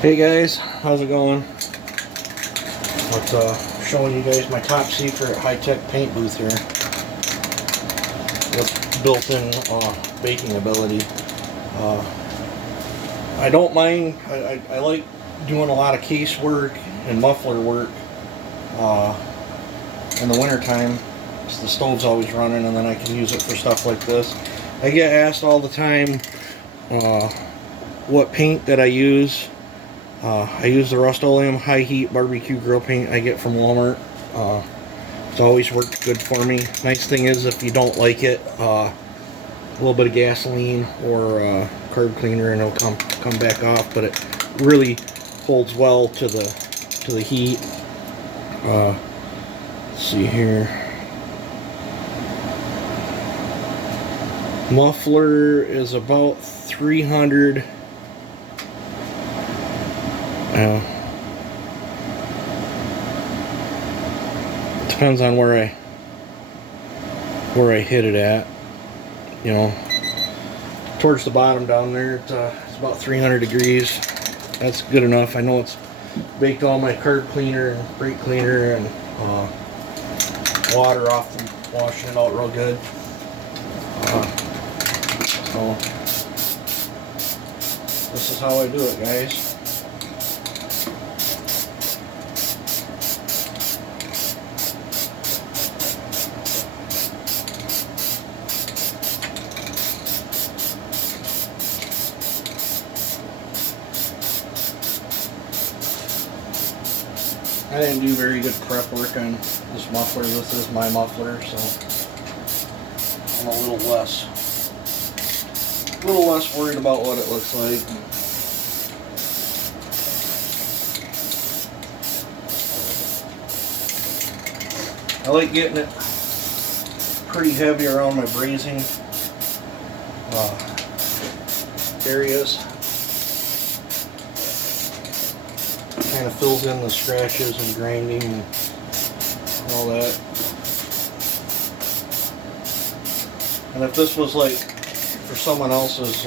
Hey guys, how's it going? Showing you guys my top secret high-tech paint booth here with built-in baking ability. I don't mind. I like doing a lot of case work and muffler work in the wintertime. The stove's always running, and then I can use it for stuff like this. I get asked all the time what paint that I use. I use the Rust-Oleum high heat barbecue grill paint I get from Walmart. It's always worked good for me. Nice thing is, if you don't like it, a little bit of gasoline or carb cleaner and it'll come back off. But it really holds well to the heat. Let's see here. Muffler is about 300. Depends on where I hit it at. You know, towards the bottom down there, it's about 300 degrees. That's good enough. I know it's baked all my carb cleaner and brake cleaner and water off them, washing it out real good. So this is how I do it, guys. I didn't do very good prep work on this muffler. This is my muffler, so I'm a little less worried about what it looks like. I like getting it pretty heavy around my brazing areas. Kind of fills in the scratches and grinding and all that. And if this was like for someone else's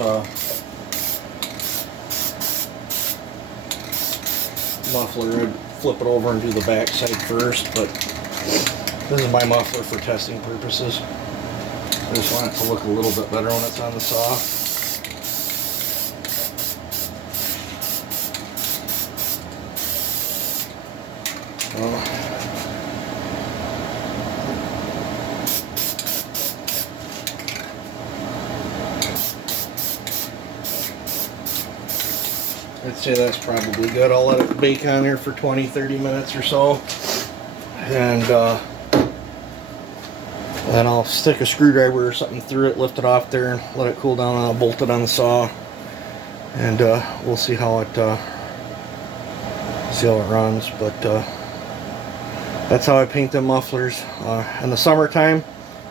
muffler, I'd flip it over and do the back side first, but this is my muffler for testing purposes. I just want it to look a little bit better when it's on the saw. I'd say that's probably good. I'll let it bake on here for 20-30 minutes or so, and then I'll stick a screwdriver or something through it, lift it off there, and let it cool down, and I'll bolt it on the saw, and we'll see how it runs. But that's how I paint them mufflers. In the summertime,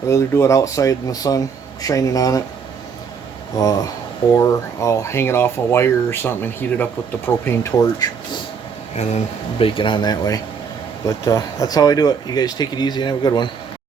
I'd either do it outside in the sun, shining on it, or I'll hang it off a wire or something and heat it up with the propane torch and then bake it on that way. But that's how I do it. You guys take it easy and have a good one.